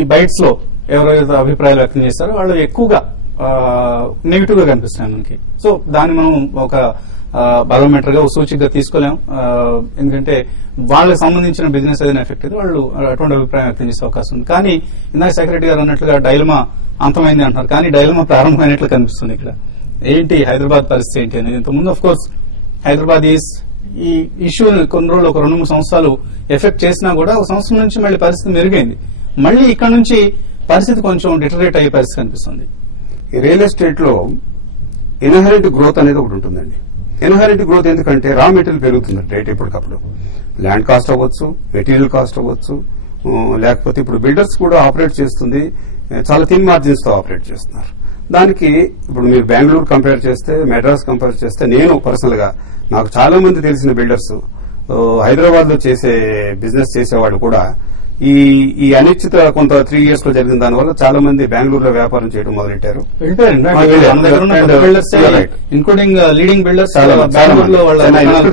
ఈ బైట్స్ లో ఎవరైతే అభిప్రాయాలు వ్యక్తం చేస్తారో వాళ్ళు ఎక్కువగా నెగిటివ్ గా కనిపిస్తున్నాయి మనకి. సో దాన్ని మనం ఒక బారోమీటర్ గా సూచికగా తీసుకోలేం. ఎందుకంటే వాళ్ళకి సంబంధించిన బిజినెస్ ఏదైనా ఎఫెక్ట్ అయితే వాళ్ళు అటువంటి అభిప్రాయం వ్యక్తం చేసే అవకాశం ఉంది. కానీ ఇందాక సెక్రటరీ గారు అన్నట్లుగా డైలమా అంతమైంది అంటున్నారు, కానీ డైలమా ప్రారంభమైనట్లు కనిపిస్తుంది ఇక్కడ. ఏంటి హైదరాబాద్ పరిస్థితి ఏంటి అనేది. ఇంతకుముందు ఆఫ్ కోర్స్ హైదరాబాద్ ఈ ఇష్యూని కొన్ని రోజులు ఒక 2-3 సంవత్సరాలు ఎఫెక్ట్ చేసినా కూడా ఒక సంవత్సరం నుంచి మళ్ళీ పరిస్థితి మెరుగైంది. మళ్ళీ ఇక్కడ నుంచి పరిస్థితి కొంచెం డిటరేట్ అయ్యే పరిస్థితి కనిపిస్తుంది. ఈ రియల్ ఎస్టేట్ లో ఇన్హెరెంట్ గ్రోత్ అనేది ఒకటి ఉంటుందండి. ఇన్హెరెంట్ గ్రోత్ ఎందుకంటే రా మెటీరియల్ పెరుగుతుంది రేట్ ఎప్పటికప్పుడు. ల్యాండ్ కాస్ట్ అవ్వచ్చు, మెటీరియల్ కాస్ట్ అవ్వచ్చు, లేకపోతే ఇప్పుడు బిల్డర్స్ కూడా ఆపరేట్ చేస్తుంది చాలా థిన్ మార్జిన్స్ తో ఆపరేట్ చేస్తున్నారు. దానికి ఇప్పుడు మీరు బెంగళూరు కంపేర్ చేస్తే, మెడ్రాస్ కంపేర్ చేస్తే, నేను పర్సనల్ గా నాకు చాలా మంది తెలిసిన బిల్డర్స్ హైదరాబాద్ లో చేసే బిజినెస్ చేసేవాళ్ళు కూడా ఈ అనిశ్చిత కొంత 3 years లో జరిగిన దానివల్ల చాలా మంది బెంగళూరులో వ్యాపారం చేయడం మొదలెట్టారు. ఇన్క్లూడింగ్ లీడింగ్ బిల్డర్స్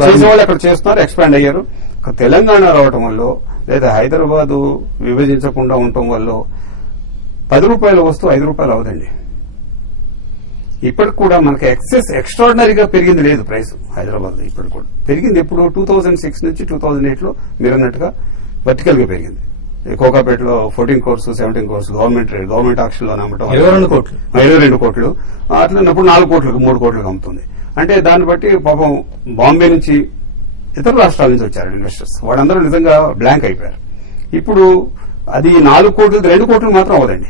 చేసేవాళ్ళు అక్కడ చేస్తున్నారు, ఎక్స్పాండ్ అయ్యారు. తెలంగాణ రావటం వల్ల లేదా హైదరాబాద్ విభజించకుండా ఉండటం వల్ల 10 రూపాయల వస్తువు 5 రూపాయలు అవదండి. ఇప్పటికి కూడా మనకి ఎక్స్ట్రాడినరీగా పెరిగింది లేదు ప్రైస్ హైదరాబాద్ లో. ఇప్పటికి కూడా పెరిగింది ఎప్పుడు 2006 నుంచి 2008 లో మీరు అన్నట్టుగా వర్టికల్ గా పెరిగింది. కోకాపేటలో 14 crores 17 crores గవర్నమెంట్ ఆక్షన్ లో అమ్మటం 22 కోట్లు. అట్లా 4 కోట్లకు 3 కోట్లకు అమ్ముతుంది. అంటే దాన్ని బట్టి పాపం బాంబే నుంచి ఇతర రాష్ట్రాల నుంచి వచ్చారు ఇన్వెస్టర్స్. వాళ్ళందరూ నిజంగా బ్లాంక్ అయిపోయారు. ఇప్పుడు అది 4 కోట్లు 2 కోట్లు మాత్రం అవదండి,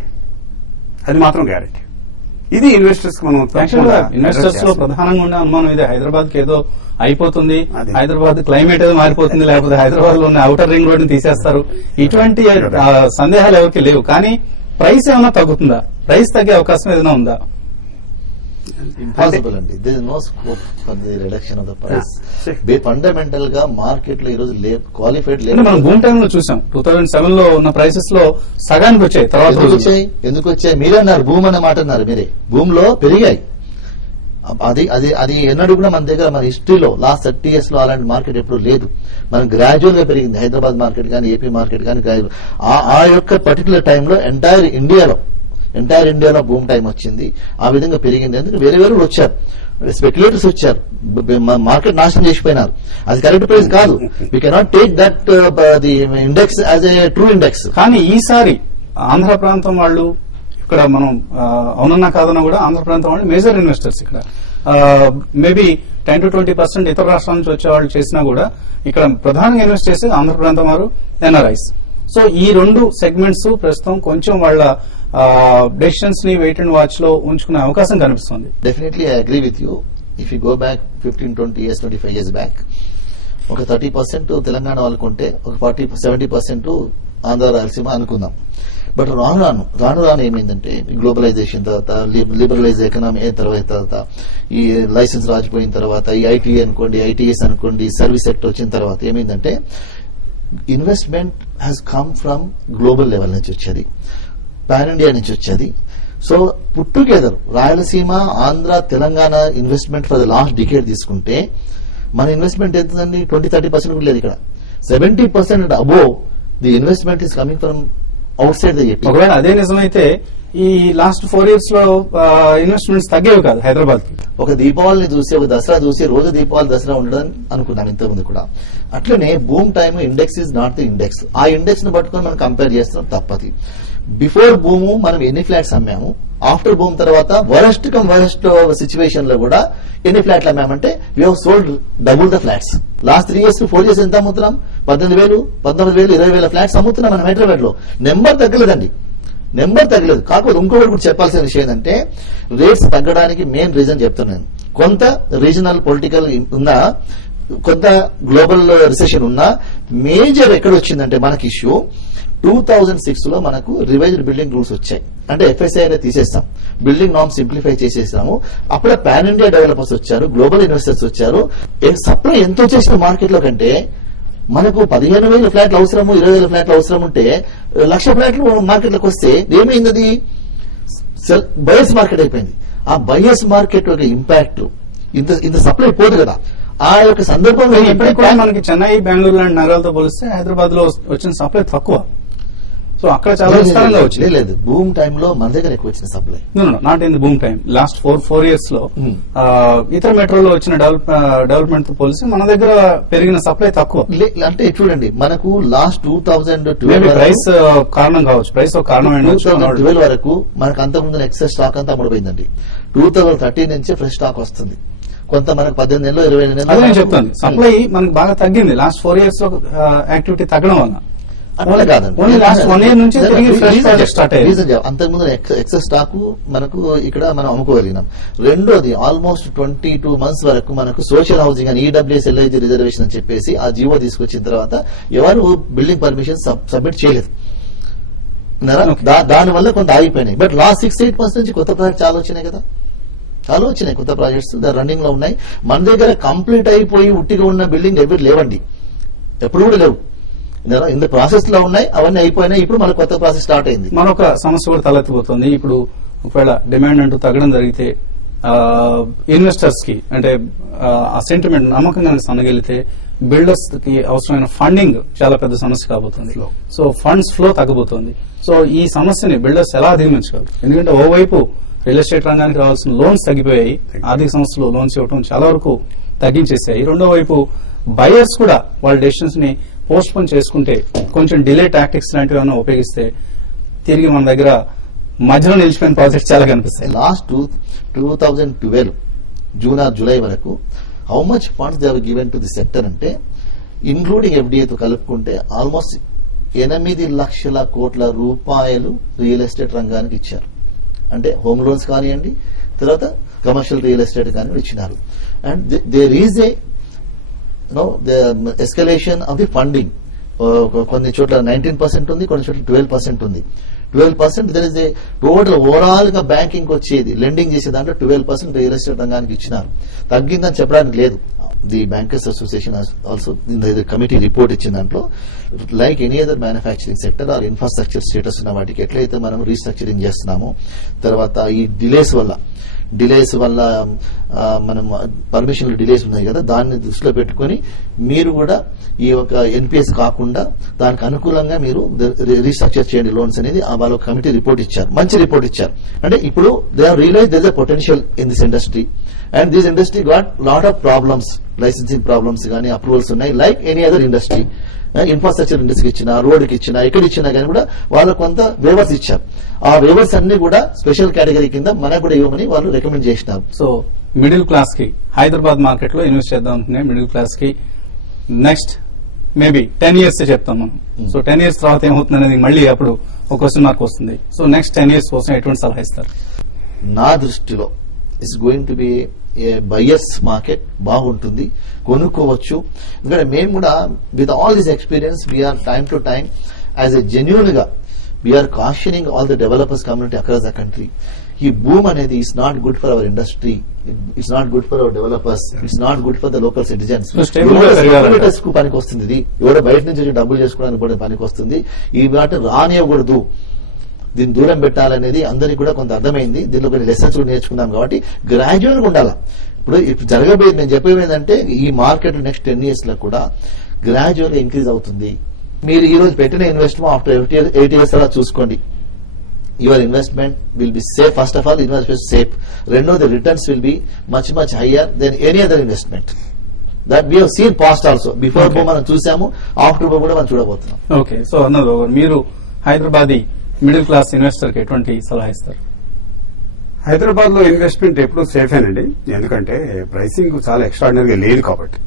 అది మాత్రం గ్యారెంటీ. ఇది ఇన్వెస్టర్స్ మనం ఇన్వెస్టర్స్ లో ప్రధానంగా ఉన్న అనుమానం ఇదే. హైదరాబాద్ కి ఏదో అయిపోతుంది, హైదరాబాద్ క్లైమేట్ ఏదో మారిపోతుంది, లేకపోతే హైదరాబాద్ లో ఉన్న ఔటర్ రింగ్ రోడ్ ని తీసేస్తారు. ఇటువంటి సందేహాలు ఎవరికి లేవు. కానీ ప్రైస్ ఏమైనా తగ్గుతుందా? ప్రైస్ తగ్గే అవకాశం ఏదైనా ఉందా? ఇంపాసిబుల్ అండి. There is no scope for the reduction of the price. Fundamental గా మార్కెట్ లో ఈ రోజు క్వాలిఫైడ్ లేదు. మనం భూమి టైంలో చూసాం 2007 లో ఉన్న ప్రైసెస్ లో సగానికి వచ్చాయి. తర్వాత ఎందుకు వచ్చాయి? మీరే అన్నారు, భూమి అనే మాట అన్నారు మీరే. భూమిలో పెరిగాయి. అది ఎన్నడూ కూడా మన దగ్గర మన హిస్టరీలో లాస్ట్ 30 years లో అలాంటి మార్కెట్ ఎప్పుడు లేదు. మనం గ్రాడ్యువల్ గా పెరిగింది. హైదరాబాద్ మార్కెట్ కానీ, ఏపీ మార్కెట్ కానీ గ్రాడ్యువల్. ఆ యొక్క పర్టికులర్ టైంలో ఎంటైర్ ఇండియాలో భూమి టైం వచ్చింది. ఆ విధంగా పెరిగింది. ఎందుకు వేరే వచ్చారు, స్పెక్యులేటర్స్ వచ్చారు, మార్కెట్ నాశనం చేసిపోయినారు. అది కరెక్ట్ ప్రైస్ కాదు. We cannot take that the index as a true index. కానీ ఈసారి ఆంధ్ర ప్రాంతం వాళ్ళు, ఇక్కడ మనం అవునన్నా కాదన్నా కూడా ఆంధ్ర ప్రాంతం వాళ్ళు మేజర్ ఇన్వెస్టర్స్. ఇక్కడ మేబీ 10 to 20% ఇతర రాష్ట్రాల నుంచి వచ్చే వాళ్ళు చేసినా కూడా ఇక్కడ ప్రధానంగా ఇన్వెస్ట్ చేసేది ఆంధ్ర ప్రాంతం వారు, ఎన్ఆర్ఐస్. సో ఈ 2 సెగ్మెంట్స్ ప్రస్తుతం కొంచెం వాళ్ళ డెసిషన్స్ ని వెయిట్ అండ్ వాచ్ లో ఉంచుకునే అవకాశం కనిపిస్తుంది. Definitely I agree with you. If you go back 15-20 years 25 years back ఒక 30% తెలంగాణ వాళ్ళకు ఉంటే ఒక 70% ఆంధ్ర రాయలసీమ అనుకుందాం. బట్ రాను ఏమైందంటే గ్లోబలైజేషన్ తర్వాత, లిబరలైజ్ ఎకనామీ అయిన తర్వాత, ఈ లైసెన్స్ రాజిపోయిన తర్వాత, ఈ ఐటీఐ అనుకోండి, ఐటీఎస్ అనుకోండి, సర్వీస్ సెక్టర్ వచ్చిన తర్వాత ఏమైందంటే investment has come from global level నుంచి వచ్చేది, పాన్ ఇండియా నుంచి వచ్చేది. So put together Rayalaseema, Andhra, Telangana investment for the last decade తీసుకుంటే మన ఇన్వెస్ట్మెంట్ ఎంతండి? 20-30% కూడా లేదు. ఇక్కడ 70% above the investment is coming from out side the AP. ఒకవేళ అదే నిజమైతే ఈ లాస్ట్ 4 years లో ఇన్వెస్ట్మెంట్స్ తగ్గేవి కాదు హైదరాబాద్ కి. ఒక దీపావళిని చూసి, ఒక దసరా చూసి రోజు దీపావళి దసరా ఉండడం అనుకున్నాం ఇంతకుముందు కూడా. అట్లనే boom time index is not the index. ఆ ఇండెక్స్ ను పట్టుకొని మనం కంపేర్ చేస్తున్నాం తప్పది. బిఫోర్ భూము మనం ఎన్ని ఫ్లాట్స్ అమ్మాము, ఆఫ్టర్ భూమ్ తర్వాత వరస్ట్ సిచ్యువేషన్ లో కూడా ఎన్ని ఫ్లాట్లు అమ్మామంటే we have sold double the flats. Last 3 years 4 years ఎంత అమ్ముతున్నాం? 18,000, 19,000, 20,000 ఫ్లాట్స్ అమ్ముతున్నాం మనం హైదరాబాద్ లో. నెంబర్ తగ్గలేదండి, నెంబర్ తగ్గలేదు. కాకపోతే ఇంకొకటి కూడా చెప్పాల్సిన విషయం ఏంటంటే రేట్స్ తగ్గడానికి మెయిన్ రీజన్ చెప్తున్నాను. కొంత రీజనల్ పొలిటికల్ ఉన్నా, కొంత గ్లోబల్ రిసెషన్ ఉన్నా, మేజర్ ఎక్కడ వచ్చిందంటే మనకి ఇష్యూ 2006 లో మనకు రివైజ్డ్ బిల్డింగ్ రూల్స్ వచ్చాయి. అంటే ఎఫ్ఎస్ఐ అనేది తీసేస్తాం, బిల్డింగ్ నార్మ్ సింప్లిఫై చేసేసాము. అప్పుడే పాన్ ఇండియా డెవలపర్స్ వచ్చారు, గ్లోబల్ ఇన్వెస్టర్స్ వచ్చారు. సప్లై ఎంత వచ్చేసిన మార్కెట్ లో కంటే మనకు 15,000 ఫ్లాట్లు అవసరము, 20,000 ఫ్లాట్లు అవసరం ఉంటే 1,00,000 ఫ్లాట్లు మార్కెట్లోకి వస్తే ఏమైంది? అది బయర్స్ మార్కెట్ అయిపోయింది. ఆ బయర్స్ మార్కెట్ యొక్క ఇంపాక్ట్ ఇంత సప్లై పోదు కదా, ఆ యొక్క సందర్భంలో ఇప్పటికి కూడా మనకి చెన్నై, బెంగళూరు లాంటి నగరాలతో పోలిస్తే హైదరాబాద్ లో వచ్చిన సప్లై తక్కువ. సో అక్కడ చాలా విస్తారంగా వచ్చింది. లేదు, భూమ్ టైంలో మన దగ్గర ఎక్కువ వచ్చిన supply. Not in the boom time. Last 4 years లో ఇతర మెట్రోలో వచ్చిన డెవలప్మెంట్ తో పోలిసి మన దగ్గర పెరిగిన సప్లై తక్కువ. అంటే చూడండి, మనకు లాస్ట్ 2012 ప్రైస్ కారణం కావచ్చు, ప్రైస్ ఒక కారణం 2012 వరకు మనకు అంతకుముందు ఎక్సెస్ స్టాక్ అంతా అమ్ముడుపోయిందండి. 2013 నుంచే ఫ్రెష్ స్టాక్ వస్తుంది. కొంత మనకు 18 నెలలు 20 నెలలు అదే నేను చెప్తాను. సప్లై మనకు బాగా తగ్గింది లాస్ట్ 4 years లో యాక్టివిటీ తగ్గడం వల్ల. అంతకుముందు ఎక్సెస్ స్టాక్ మనకు ఇక్కడ మనం అమ్ముకోగలిగినాం. రెండోది ఆల్మోస్ట్ 22 months వరకు మనకు సోషల్ హౌసింగ్ అని ఈడబ్ల్యూఎస్ ఎల్ఐజీ రిజర్వేషన్ అని చెప్పేసి ఆ జీవో తీసుకొచ్చిన తర్వాత ఎవరు బిల్డింగ్ పర్మిషన్ సబ్మిట్ చేయలేదు. దానివల్ల కొంత ఆగిపోయినాయి. బట్ లాస్ట్ 6-8 months నుంచి కొత్త ప్రాజెక్ట్ చాలా వచ్చినాయి కదా, చాలా వచ్చినాయి కొత్త ప్రాజెక్ట్స్ రన్నింగ్ లో ఉన్నాయి. మన దగ్గర కంప్లీట్ అయిపోయి ఉట్టిగా ఉన్న బిల్డింగ్ ఎవరు లేవండి, ఎప్పుడు కూడా లేవు. ఇంత ప్రాసెస్ లో ఉన్నాయి, అవన్నీ అయిపోయినాయి. ఇప్పుడు మన కొత్త ప్రాసెస్ స్టార్ట్ అయింది. మరొక సమస్య కూడా తలెత్తిపోతుంది. ఇప్పుడు ఒకవేళ డిమాండ్ అంటూ తగ్గడం జరిగితే ఇన్వెస్టర్స్ కి అంటే ఆ సెంటిమెంట్ నమ్మకం కనుక సన్నగిలితే బిల్డర్స్ కి అవసరమైన ఫండింగ్ చాలా పెద్ద సమస్య కాబోతుంది. సో ఫండ్స్ ఫ్లో తగ్గబోతోంది. సో ఈ సమస్యని బిల్డర్స్ ఎలా అధిగమించగలరు? ఎందుకంటే ఓవైపు రియల్ ఎస్టేట్ రంగానికి రావాల్సిన లోన్స్ తగ్గిపోయాయి, ఆర్థిక సంస్థలు లోన్స్ ఇవ్వడం చాలా వరకు తగ్గించేసాయి. రెండో వైపు బయర్స్ కూడా వాళ్ళ డెసిషన్స్ ని పోస్ట్ పోన్ చేసుకుంటే కొంచెం డిలే టాక్టిక్స్ లాంటివి ఏమైనా ఉపయోగిస్తే తిరిగి మన దగ్గర మధ్యలో నిలిచిపోయిన ప్రాజెక్ట్స్ చాలా కనిపిస్తాయి. లాస్ట్ 2012 జూన్ ఆర్ జూలై వరకు how much funds they have given to the sector అంటే ఇన్క్లూడింగ్ ఎఫ్డిఏ తో కలుపుకుంటే ఆల్మోస్ట్ 8 లక్షల కోట్ల రూపాయలు రియల్ ఎస్టేట్ రంగానికి ఇచ్చారు. అంటే హోమ్ లోన్స్ కానివ్వండి, తర్వాత కమర్షియల్ రియల్ ఎస్టేట్ కానివ్వండి ఇచ్చినారు. And there is a the escalation of the funding. కొన్ని చోట్ల 19% ఉంది, కొన్ని చోట్ల 12% ఉంది. 12% there is a total overall గా బ్యాంకింగ్ వచ్చేది లెండింగ్ చేసే దాంట్లో 12% రియల్ ఎస్టేట్ రంగానికి ఇచ్చినారు. తగ్గిందని చెప్పడానికి లేదు. The bankers association also committee report ఇచ్చిన దాంట్లో like any other manufacturing sector are infrastructure status ఉన్న వాటికి ఎట్లయితే మనం రీస్ట్రక్చరింగ్ చేస్తున్నామో, తర్వాత ఈ డిలేస్ వల్ల మనం పర్మిషన్ డిలేస్ ఉన్నాయి కదా, దాన్ని దృష్టిలో పెట్టుకుని మీరు కూడా ఈ యొక్క ఎన్పిఎస్ కాకుండా దానికి అనుకూలంగా మీరు రీస్ట్రక్చర్ చేయండి లోన్స్ అనేది వాళ్ళ కమిటీ రిపోర్ట్ ఇచ్చారు. మంచి రిపోర్ట్ ఇచ్చారు. అంటే ఇప్పుడు they have realize there is a potential in this industry and this industry got lot of problems, licensing problems కానీ అప్రూవల్స్ ఉన్నాయి like any other industry. Infrastructure ఇండస్ట్రీకి ఇచ్చినా, రోడ్డుకి ఇచ్చినా, ఎక్కడ ఇచ్చినా కానీ కూడా వాళ్ళు కొంత వేవర్స్ ఇచ్చారు. ఆ వేవర్స్ అన్ని కూడా స్పెషల్ కేటగిరీ కింద మనకు కూడా ఇవ్వమని వాళ్ళు రికమెండ్ చేసినారు. సో మిడిల్ క్లాస్ కి హైదరాబాద్ మార్కెట్ లో ఇన్వెస్ట్ చేద్దాం అనుకునే మిడిల్ క్లాస్ కి నెక్స్ట్ మేబీ 10 years చెప్తాం మనం. సో 10 years తర్వాత ఏమవుతుంది అనేది మళ్ళీ అప్పుడు ఒక క్వశ్చన్ మార్క్ వస్తుంది. సో నెక్స్ట్ 10 years కోసం ఎటువంటి సలహా ఇస్తారు? నా దృష్టిలో it's going to be buyers market బాగుంటుంది, కొనుక్కోవచ్చు. ఎందుకంటే మేము కూడా with all this experience we're time to time as a genuine గా we're cautioning all the developers community across the country. ఈ భూమ్ అనేది it's not good for our industry, it's not good for our developers, it's not good for the local citizens. Speculators కు పనికి వస్తుంది ఇది, ఎవరో బయట నుంచి డబ్బులు చేసుకోవడానికి కూడా పనికి వస్తుంది. ఈ మాట రానివ్వకూడదు, దీన్ని దూరం పెట్టాలనేది అందరికి కూడా కొంత అర్థమైంది. దీనిలో కొన్ని లెసన్స్ కూడా నేర్చుకున్నాం కాబట్టి గ్రాడ్యువల్ గా ఉండాలి. ఇప్పుడు జరగబోయేది నేను చెప్పేది ఏంటంటే ఈ మార్కెట్ నెక్స్ట్ 10 years లో కూడా గ్రాడ్యువల్ గా ఇంక్రీజ్ అవుతుంది. మీరు ఈ రోజు పెట్టిన ఇన్వెస్ట్మెంట్ ఆఫ్టర్ 8 years అలా చూసుకోండి. Your investment will be safe. First of all investment safe. రెండోది returns will be much higher than any other investment. That we have seen past also. Before మనం చూసాము, ఆఫ్టర్ కూడా మనం చూడబోతున్నాం. ఓకే, సో అన్నది మీరు హైదరాబాదీ మిడిల్ క్లాస్ ఇన్వెస్టర్ కి ఎటువంటి సలహా ఇస్తారు? హైదరాబాద్ లో ఇన్వెస్ట్మెంట్ ఎప్పుడు సేఫేనండి, ఎందుకంటే ప్రైసింగ్ చాలా ఎక్స్ట్రాడినరీగా లేదు కాబట్టి.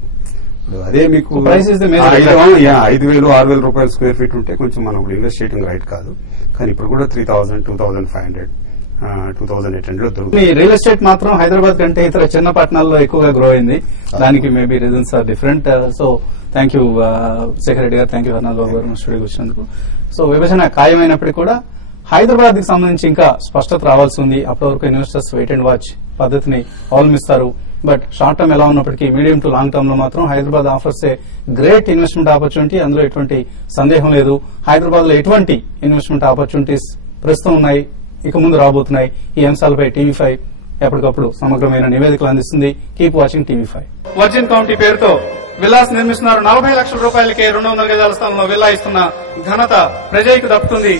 అదే మీకు 5,000-6,000 రూపాయలు స్క్వేర్ ఫీట్ ఉంటే కొంచెం మనం ఇన్వెస్ట్ చేయడం రైట్ కాదు. కానీ ఇప్పుడు కూడా 3,000, 2,500, 2,800 దొరుకుతుంది. రియల్ ఎస్టేట్ మాత్రం హైదరాబాద్ కంటే ఇతర చిన్న పట్టణాల్లో ఎక్కువగా గ్రో అయింది. దానికి maybe reasons are different. So thank you Shekhar Reddy గారు, థ్యాంక్ యూ హర్నాథ్ బాబు గారు స్టూడియోకి వచ్చినందుకు. సో విభజన ఖాయమైనప్పటికీ కూడా హైదరాబాద్ కి సంబంధించి ఇంకా స్పష్టత రావాల్సి ఉంది. అప్పటి వరకు ఇన్వెస్టర్స్ వెయిట్ అండ్ వాచ్ పద్ధతిని అవలంబిస్తారు. బట్ షార్ట్ టర్మ్ ఎలా ఉన్నప్పటికీ మీడియం టు లాంగ్ టర్మ్ లో మాత్రం Hyderabad offers a great investment opportunity. అందులో ఎటువంటి సందేహం లేదు. హైదరాబాద్ లో ఎటువంటి ఇన్వెస్ట్మెంట్ ఆపర్చునిటీస్ ప్రస్తుతం ఉన్నాయి, ఇక ముందు రాబోతున్నాయి. ఈ అంశాలపై టీవీ5 ఎప్పటికప్పుడు సమగ్రమైన నివేదికలు అందిస్తుంది. Keep watching TV5. Virgin county పేరుతో విల్లాస్ నిర్మిస్తున్నారు. 40 లక్షల రూపాయలకే 200 గజాల స్థలంలో విల్లా ఇస్తున్న ఘనత ప్రజలకు దక్కుతుంది.